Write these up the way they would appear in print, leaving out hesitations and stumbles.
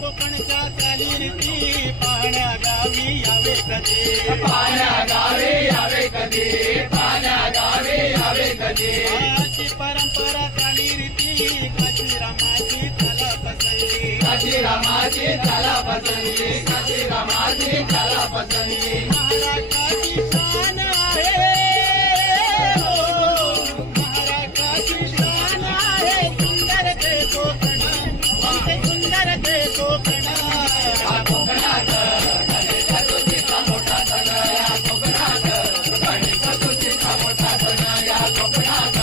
कोकणच्या चालीरीती पाहण्या गावी यावे कधी, पाण्या गावी यावे कधी, पाण्या गावी यावे कधी. आजची परंपरा चालीरीती काशीरामाची त्याला पसंती, काशीरामाची त्याला पसंती, काशीरामाची त्याला पसंती. महाराष्ट्राची शान आहे हो, महाराष्ट्राची शान आहे. सुंदर ते कोकण, आमचे सुंदर ते कोकण. या कोकणात गणेश चतुर्थीचा मोठा सण, या कोकणात गणेश चतुर्थीचा मोठा सण, या कोकणात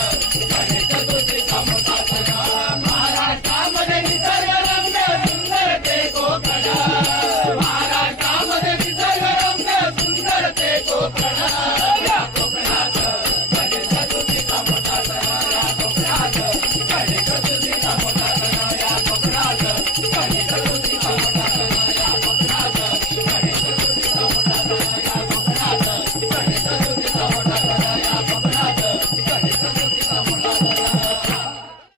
गणेश